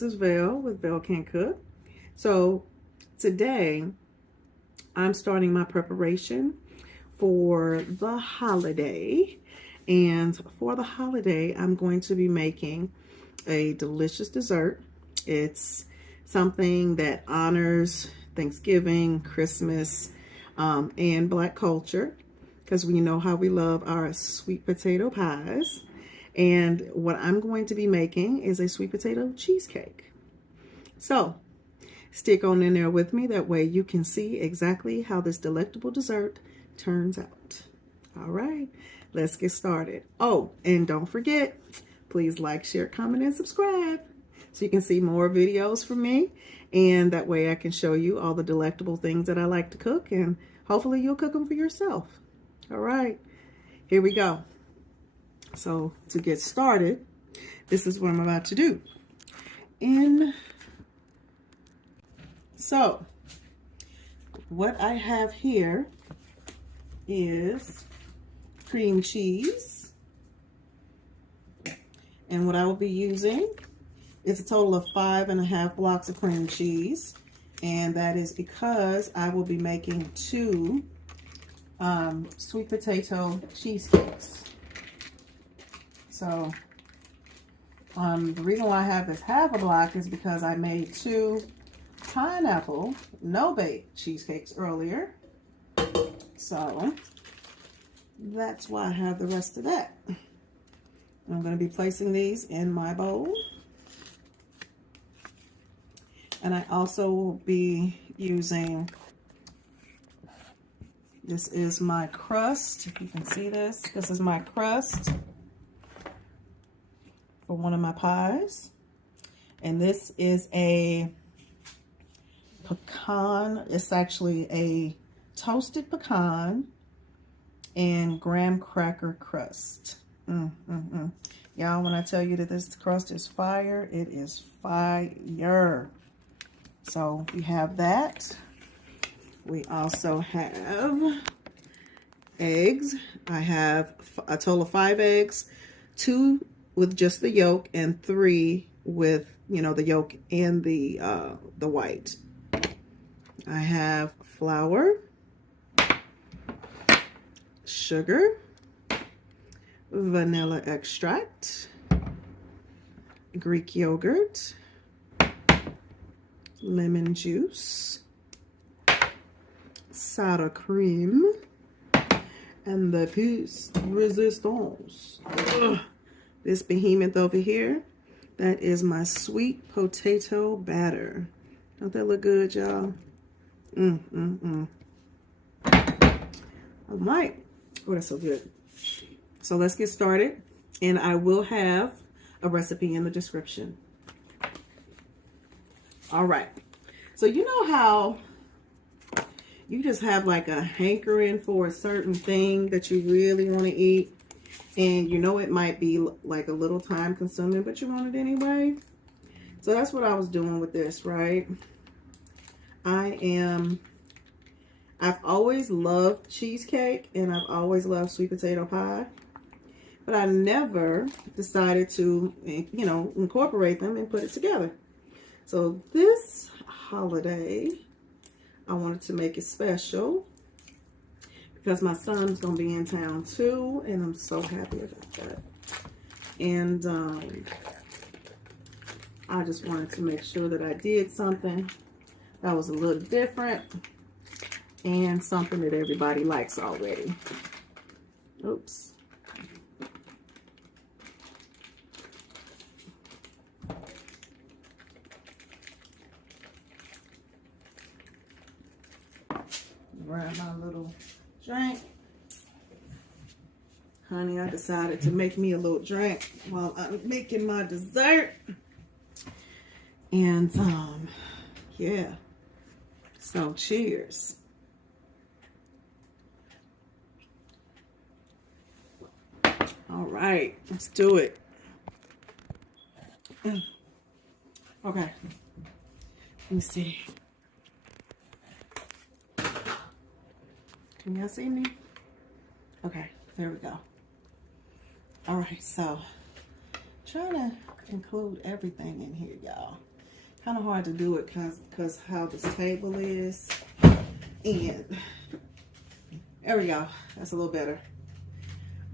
this is Val with Val Can Cook. So today I'm starting my preparation for the holiday. And for the holiday, I'm going to be making a delicious dessert. It's something that honors Thanksgiving, Christmas, and Black culture, because we know how we love our sweet potato pies. And what I'm going to be making is a sweet potato cheesecake. So stick on in there with me. That way you can see exactly how this delectable dessert turns out. All right, let's get started. Oh, and don't forget, please like, share, comment, and subscribe so you can see more videos from me. And that way I can show you all the delectable things that I like to cook, and hopefully you'll cook them for yourself. All right, here we go. So to get started, this is what I'm about to do. So what I have here is cream cheese. And what I will be using is a total of 5.5 blocks of cream cheese. And that is because I will be making 2 sweet potato cheesecakes. So the reason why I have this half a block is because I made 2 pineapple no-bake cheesecakes earlier. So that's why I have the rest of that. I'm going to be placing these in my bowl. And I also will be using, this is my crust. If you can see this, this is my crust for one of my pies. And this is a pecan. It's actually a toasted pecan and graham cracker crust. Y'all, when I tell you that this crust is fire, it is fire. So we have that. We also have eggs. I have a total of 5 eggs, 2 with just the yolk and 3 with, you know, the yolk and the white. I have flour, sugar, vanilla extract, Greek yogurt, lemon juice, sour cream, and the piece de resistance. This behemoth over here, that is my sweet potato batter. Don't that look good, y'all? All right. Oh, that's so good. So let's get started. And I will have a recipe in the description. All right. So you know how you just have like a hankering for a certain thing that you really want to eat, and you know it might be like a little time consuming, but you want it anyway? So that's what I was doing with this, right? I've always loved cheesecake, and I've always loved sweet potato pie, but I never decided to, you know, incorporate them and put it together. So this holiday, I wanted to make it special because my son's going to be in town too, and I'm so happy about that. And I just wanted to make sure that I did something that was a little different and something that everybody likes already. Oops. Grab my little drink. Honey, I decided to make me a little drink while I'm making my dessert. And yeah. So cheers. All right, let's do it. Okay. Let me see. Can y'all see me? Okay, there we go. All right, so trying to include everything in here, y'all. Kind of hard to do it because how this table is. And there we go. That's a little better.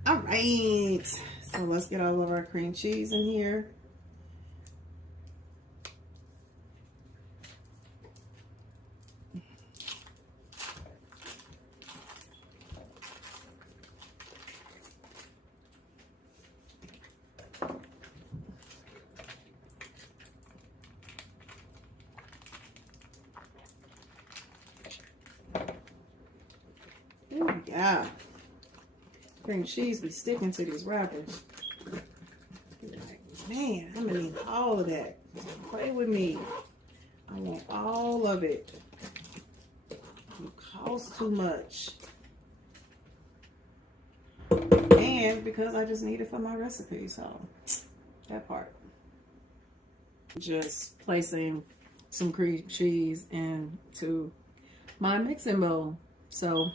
All right. So let's get all of our cream cheese in here. Oh, yeah. Cream cheese be sticking to these wrappers. Like, man, I'm gonna need all of that. Play with me. I want all of it. It costs too much. And because I just need it for my recipe, so that part. Just placing some cream cheese into my mixing bowl. So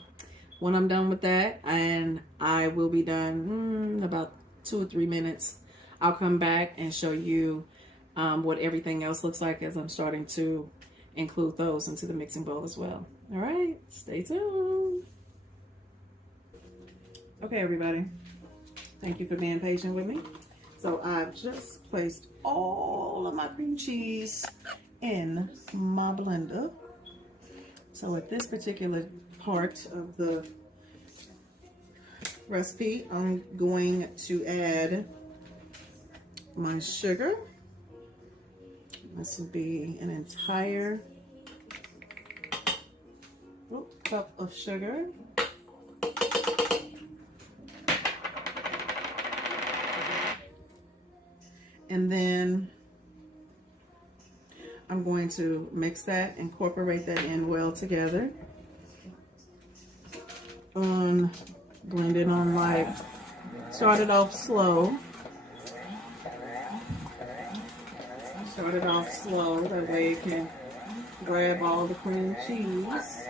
when I'm done with that, and I will be done in about 2 or 3 minutes, I'll come back and show you what everything else looks like as I'm starting to include those into the mixing bowl as well. All right, stay tuned. Okay, everybody. Thank you for being patient with me. So I've just placed all of my cream cheese in my blender. So at this particular part of the recipe, I'm going to add my sugar. This will be an entire cup of sugar. And then I'm going to mix that, incorporate that in well together. Blend it on light. Start it off slow. Start it off slow, that way it can grab all the cream cheese.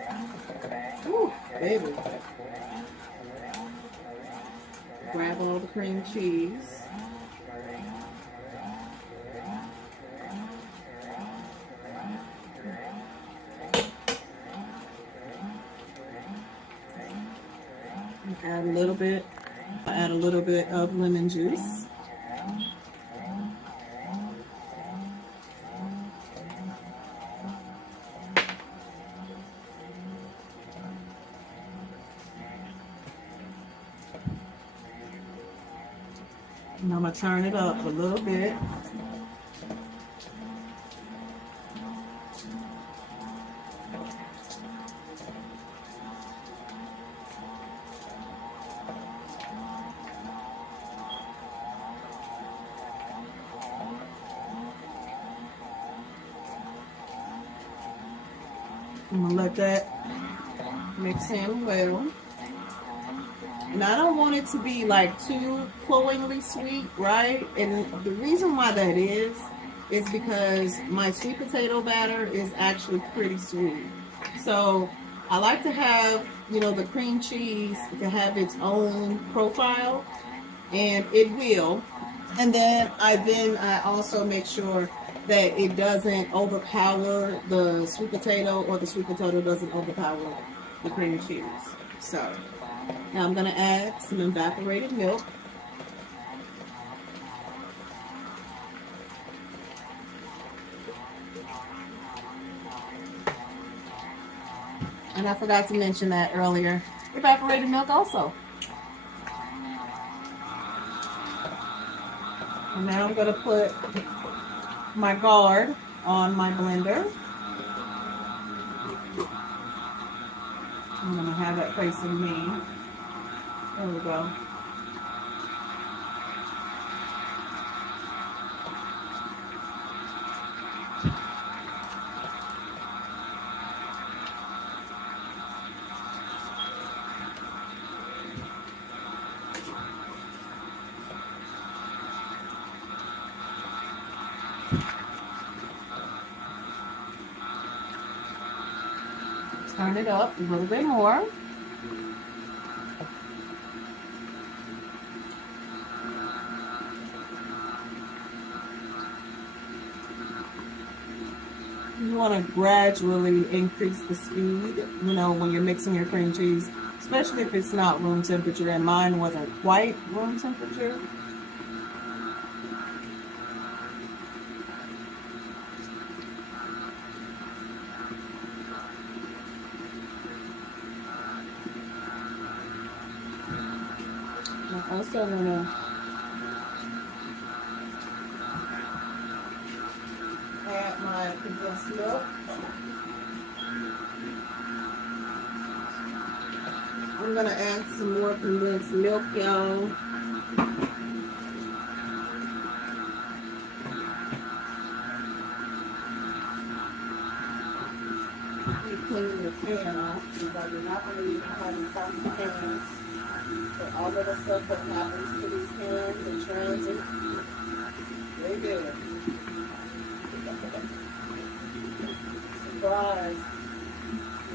Ooh, baby. Grab all the cream cheese. Add a little bit of lemon juice. And I'm gonna turn it up a little bit. I'm gonna let that mix in well. And I don't want it to be like too cloyingly sweet, right? And the reason why that is because my sweet potato batter is actually pretty sweet. So I like to have, the cream cheese to have its own profile, and it will. And then I also make sure that it doesn't overpower the sweet potato, or the sweet potato doesn't overpower the cream cheese. So now I'm going to add some evaporated milk. And I forgot to mention that earlier. Evaporated milk also. And now I'm going to put my guard on my blender. I'm going to have that facing me. There we go. Turn it up a little bit more. want to gradually increase the speed, you know, when you're mixing your cream cheese, especially if it's not room temperature, and mine wasn't quite room temperature. I'm also gonna add my condensed milk. I'm gonna add some more condensed milk, y'all. Clean the pan off because you're not going to use having cotton pans. So all of the stuff that happens to these pans in transit, they good. Surprise.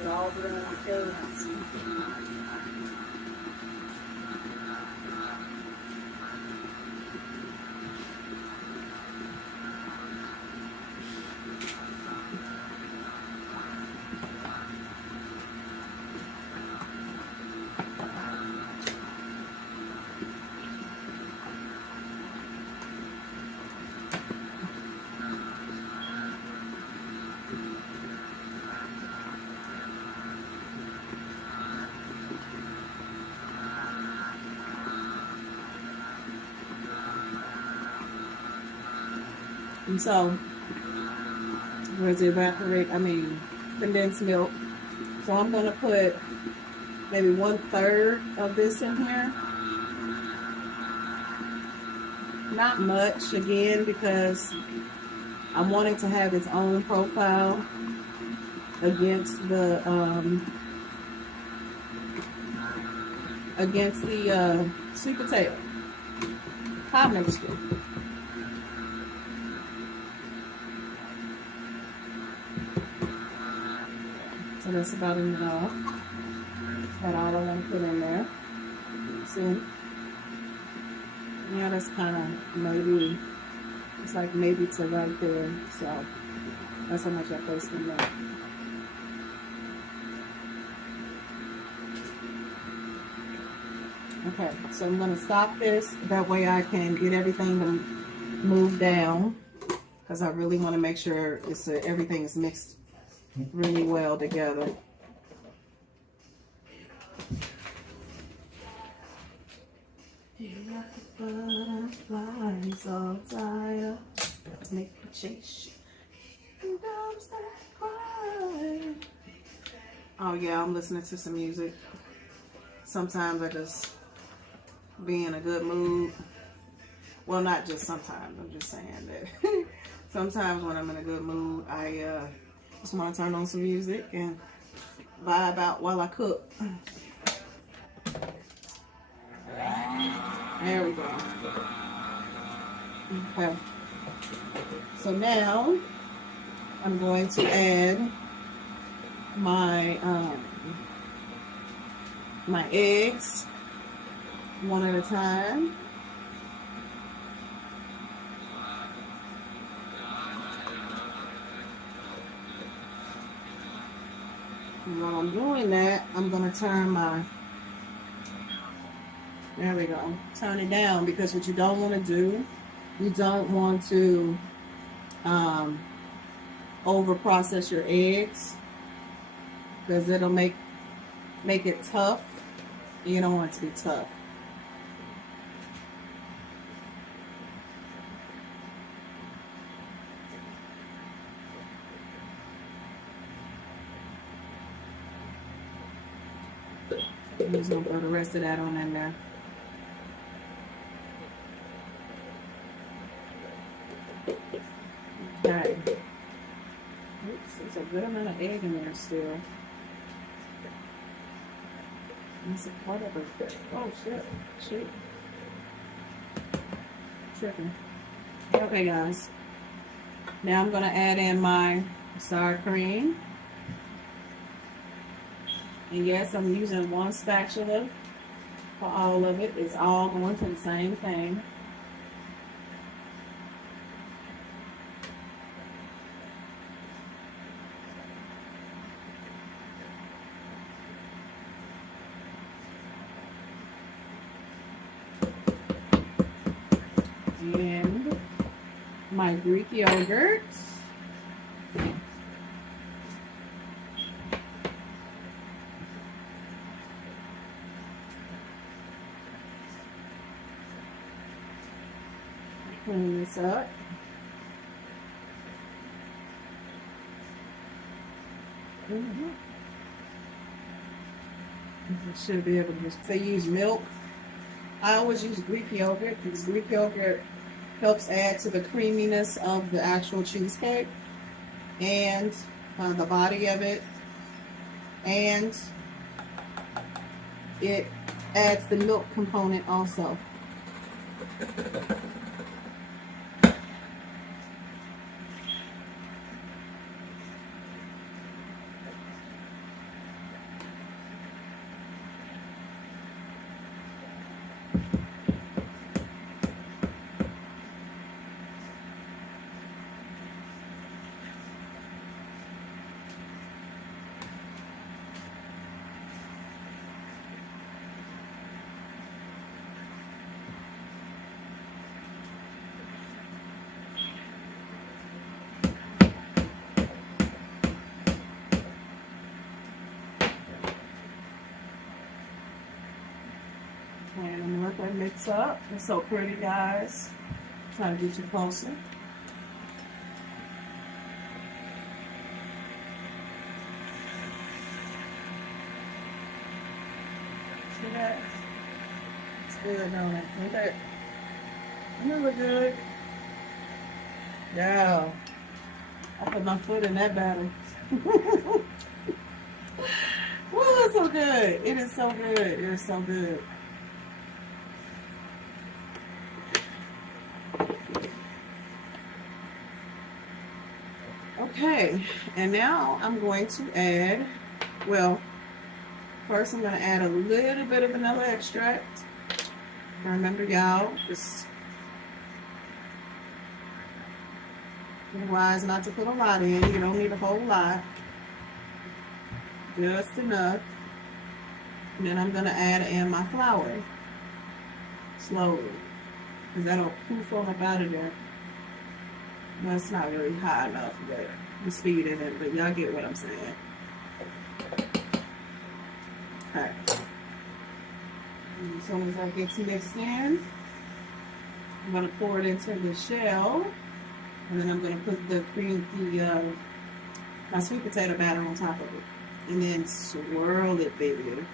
You're all doing the pans. And so, where's the condensed milk. So I'm going to put maybe 1/3 of this in here. Not much, again, because I want it to have its own profile against the sweet potato pie mixture. So that's about enough. That's all I want to put in there. See? Yeah, that's kind of maybe, it's like maybe to right there. So that's how much I placed in there. Okay, so I'm going to stop this. That way I can get everything to move down, because I really want to make sure everything is mixed really well together. Butterflies all tired, make me chase you. Oh yeah, I'm listening to some music. Sometimes I just be in a good mood. Well, not just sometimes, I'm just saying that sometimes when I'm in a good mood, I just want to turn on some music and vibe out while I cook. There we go. Okay. So now I'm going to add my my eggs one at a time. And while I'm doing that, I'm going to turn there we go, turn it down, because what you don't want to do, you don't want to over process your eggs, because it'll make it tough. You don't want it to be tough. I'm just going to throw the rest of that on in there. Okay. Oops, there's a good amount of egg in there still. That's a part of it. Oh, shit. Shoot. Tripping. Okay, guys. Now I'm going to add in my sour cream. And yes, I'm using one spatula for all of it. It's all going to the same thing. and my Greek yogurt. Clean this up. Should be able to just, if they use milk, I always use Greek yogurt because Greek yogurt helps add to the creaminess of the actual cheesecake and the body of it, and it adds the milk component also. And I'm gonna let that mix up. It's so pretty, guys. Trying to get you closer. See that? It's good, don't it? Ain't that? Isn't that look good? Yeah. I put my foot in that batter. Woo, it's so good. It is so good. It is so good. Okay, and now I'm going to add, well, first I'm going to add a little bit of vanilla extract. Remember, y'all, just wise not to put a lot in. You don't need a whole lot. Just enough. And then I'm going to add in my flour. Slowly. Because that'll poof on up out of there. Well, it's not really high enough yet. The speed in it, but y'all get what I'm saying. Okay. And as soon as that gets mixed in, I'm going to pour it into the shell. And then I'm going to put the my sweet potato batter on top of it. And then swirl it, baby.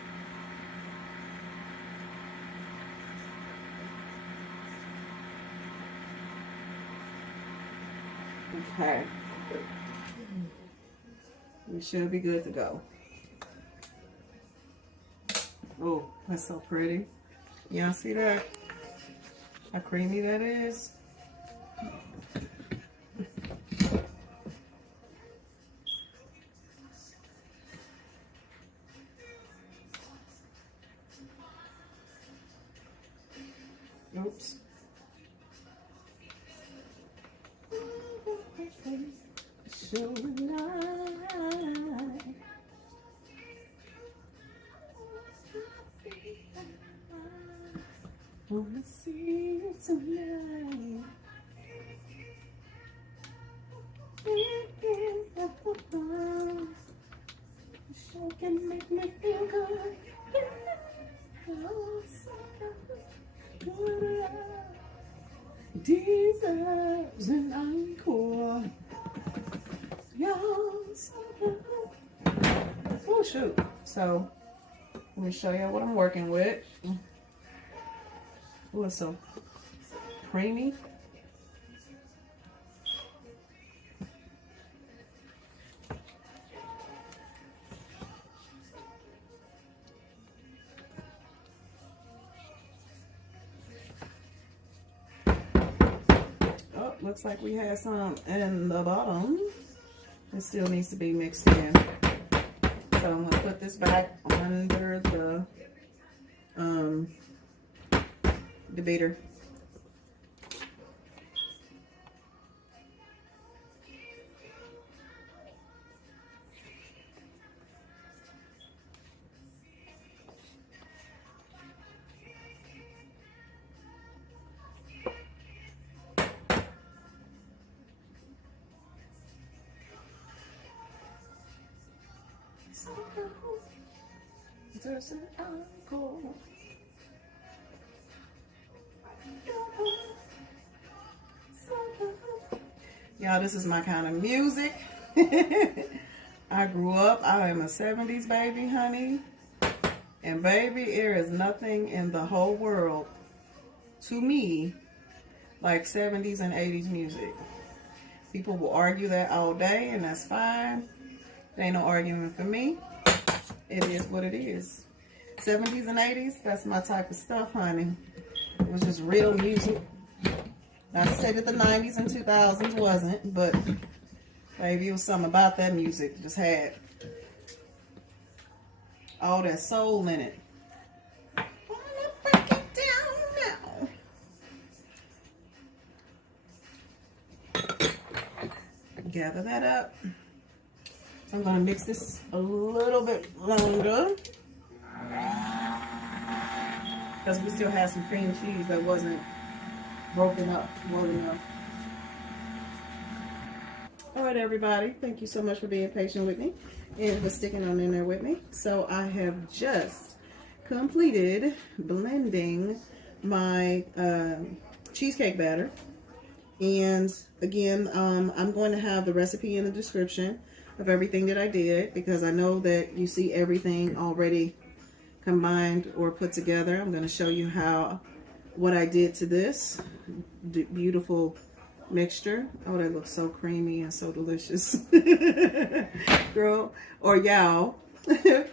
Okay. We should be good to go. Oh, that's so pretty. Y'all see that? How creamy that is? Oops. Wanna see you tonight. Sure can make me feel good. Good love deserves an encore. You're so good. Oh shoot! So let me show you what I'm working with. Oh, it's so creamy. Oh, looks like we had some in the bottom. It still needs to be mixed in. So I'm gonna put this back under the beater. So good. There's an apple. Y'all, this is my kind of music. I grew up, I am a 70s baby, honey. And baby, there is nothing in the whole world, to me, like 70s and 80s music. People will argue that all day, and that's fine. There ain't no argument for me. It is what it is. 70s and 80s, that's my type of stuff, honey. It was just real music. Not to say that the 90s and 2000s wasn't, but baby, it was something about that music that just had all that soul in it. Wanna break it down now. Gather that up. I'm gonna mix this a little bit longer because we still have some cream cheese that wasn't broken up well enough. All right, everybody, thank you so much for being patient with me and for sticking on in there with me. So I have just completed blending my cheesecake batter, and again, I'm going to have the recipe in the description of everything that I did, because I know that you see everything already combined or put together. I'm going to show you what I did to this beautiful mixture. Oh, that looks so creamy and so delicious. Girl, or y'all,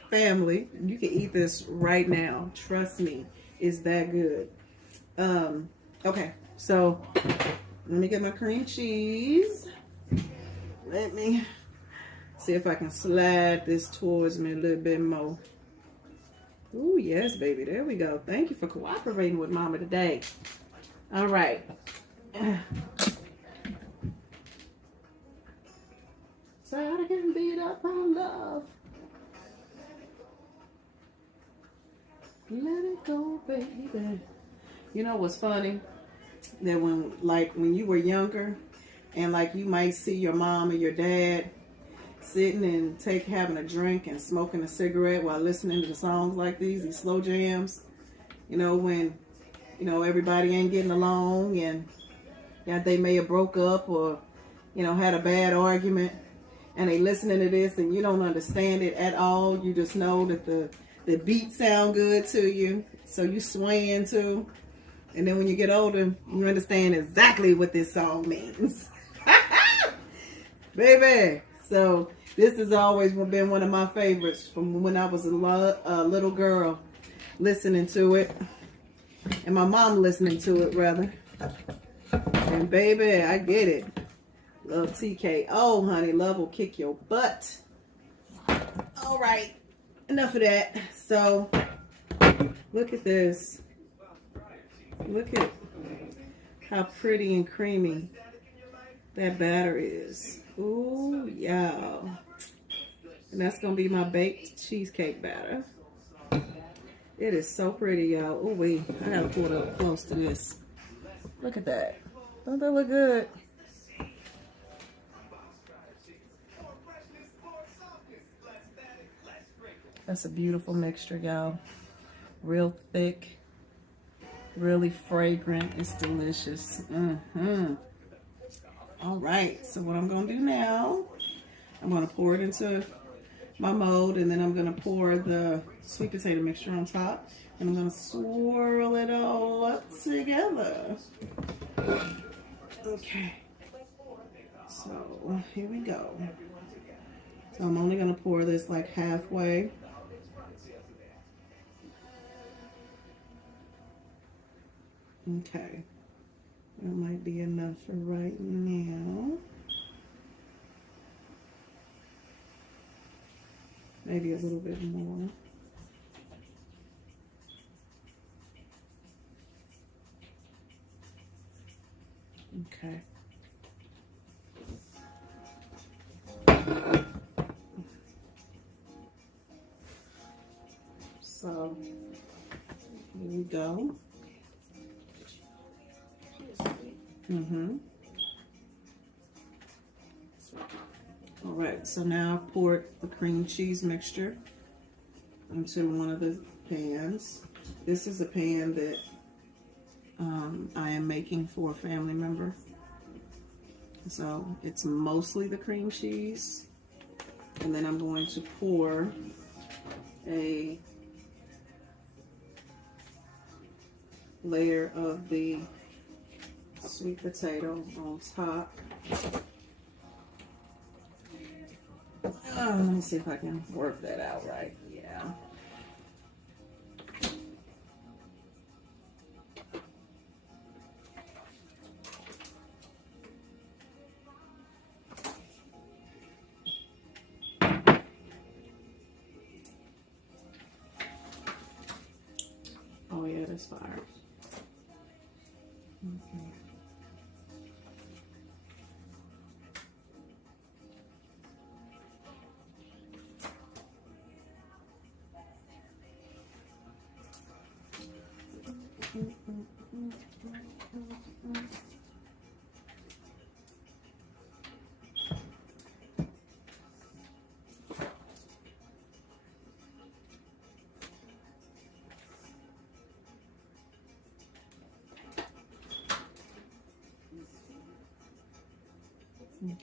family, you can eat this right now. Trust me, it's that good. Okay, so let me get my cream cheese. Let me see if I can slide this towards me a little bit more. Oh, yes, baby. There we go. Thank you for cooperating with Mama today. All right. Tired of getting beat up on love. Let it go, baby. You know what's funny? That when you were younger, and like you might see your mom or your dad sitting and having a drink and smoking a cigarette while listening to songs like these slow jams, when everybody ain't getting along, and they may have broke up or had a bad argument, and they listening to this and you don't understand it at all. You just know that the beats sound good to you, so you swaying too. And then when you get older, you understand exactly what this song means. Baby, so this has always been one of my favorites from when I was a little girl, listening to it, and my mom listening to it rather. And baby, I get it. Love TK. Oh, honey, love will kick your butt. All right, enough of that. So look at this. Look at how pretty and creamy that batter is. Ooh, yeah. And that's going to be my baked cheesecake batter. It is so pretty, y'all. Ooh, wait. I got to pull it up close to this. Look at that. Don't that look good? That's a beautiful mixture, y'all. Real thick. Really fragrant. It's delicious. All right, so what I'm going to do now, I'm going to pour it into my mold, and then I'm going to pour the sweet potato mixture on top, and I'm going to swirl it all up together. Okay, so here we go. So I'm only going to pour this like halfway. Okay, that might be enough for right now. Maybe a little bit more. Okay. So, here we go. All right, so now I've poured the cream cheese mixture into one of the pans. This is a pan that I am making for a family member. So it's mostly the cream cheese. And then I'm going to pour a layer of the sweet potato on top. Let me see if I can work that out right. Yeah. Oh yeah, that's fire.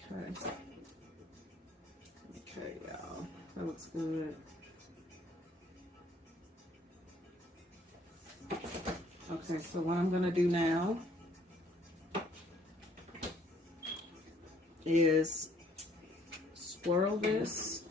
Okay. Okay, y'all. That looks good. Okay, so what I'm gonna do now is swirl this.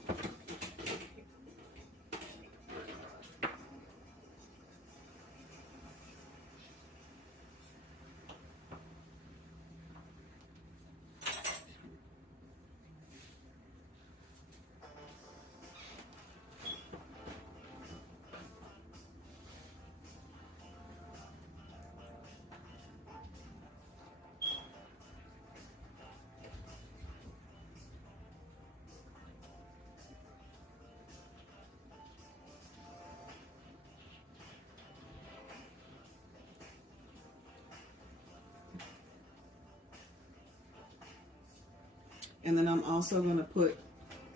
And then I'm also going to put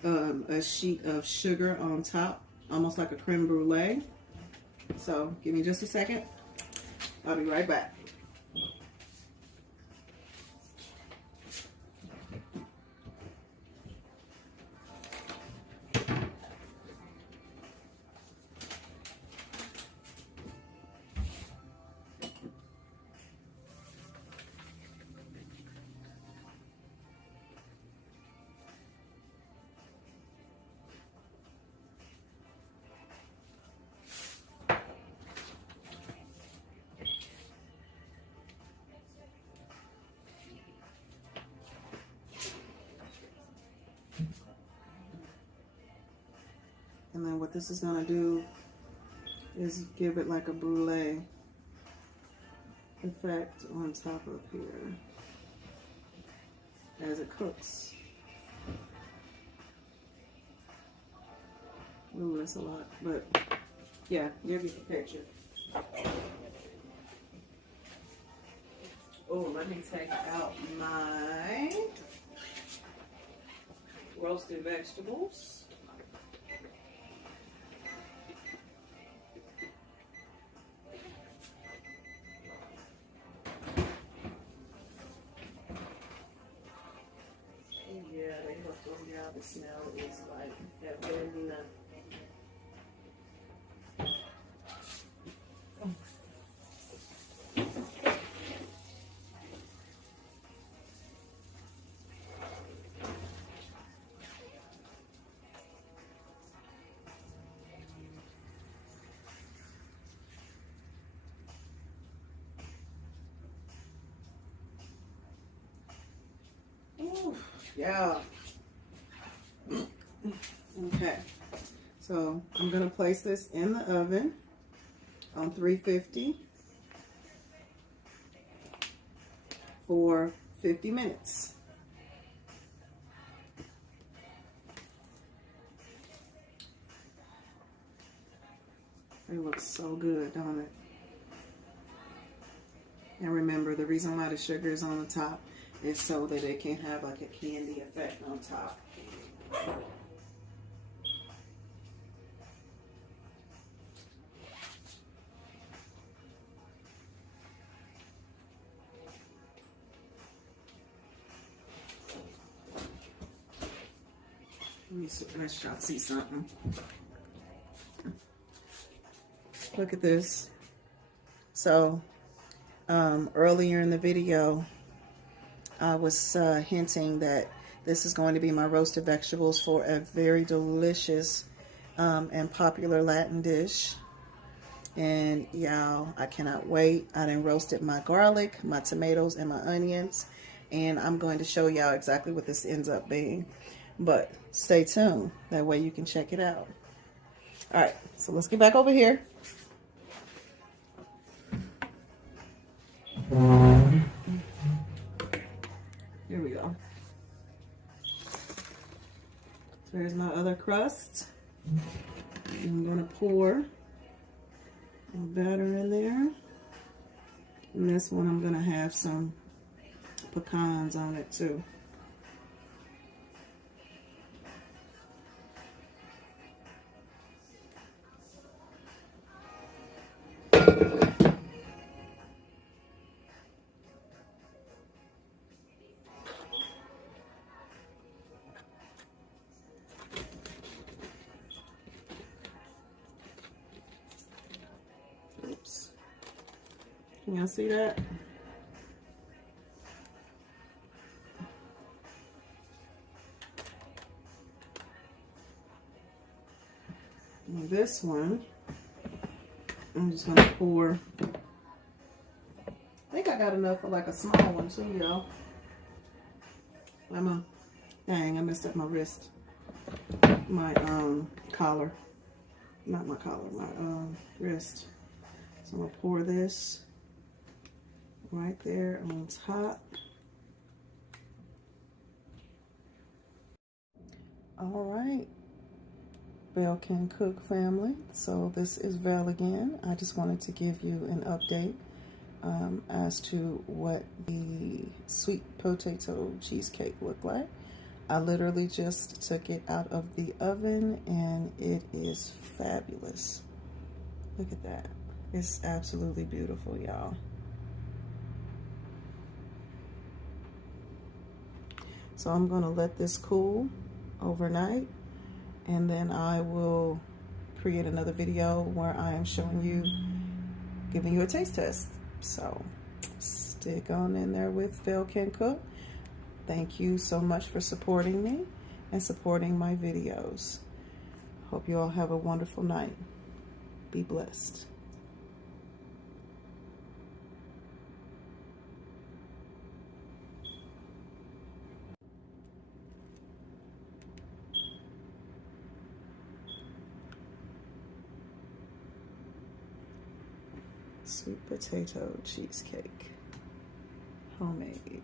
a sheet of sugar on top, almost like a creme brulee. So give me just a second. I'll be right back. And then what this is going to do is give it like a brulee effect on top of here as it cooks. Ooh, that's a lot, but yeah, you get the picture. Oh, let me take out my roasted vegetables. The smell is like that brandy nut. Ooh, yeah. Okay, so I'm going to place this in the oven on 350 for 50 minutes. It looks so good, don't it? And remember, the reason why the sugar is on the top is so that it can have like a candy effect on top. Let's y'all see something. Look at this. So earlier in the video, I was hinting that this is going to be my roasted vegetables for a very delicious and popular Latin dish. And y'all, I cannot wait. I done roasted my garlic, my tomatoes, and my onions. And I'm going to show y'all exactly what this ends up being. But stay tuned. That way you can check it out. All right, so let's get back over here. Here we go. So there's my other crust. I'm gonna pour batter in there. And this one I'm gonna have some pecans on it too. Oops. Can y'all see that? And this one, I'm just gonna pour. I think I got enough for like a small one too, y'all. Dang, I messed up my wrist. My collar. Not my collar, my wrist. So I'm gonna pour this right there on top. All right, Val Can Cook family. So this is Val again. I just wanted to give you an update as to what the sweet potato cheesecake looked like. I literally just took it out of the oven and it is fabulous. Look at that. It's absolutely beautiful, y'all. So I'm gonna let this cool overnight and then I will create another video where I am showing you, giving you a taste test. So stick on in there with Val Can Cook. Thank you so much for supporting me and supporting my videos. Hope you all have a wonderful night. Be blessed. Sweet potato cheesecake, homemade.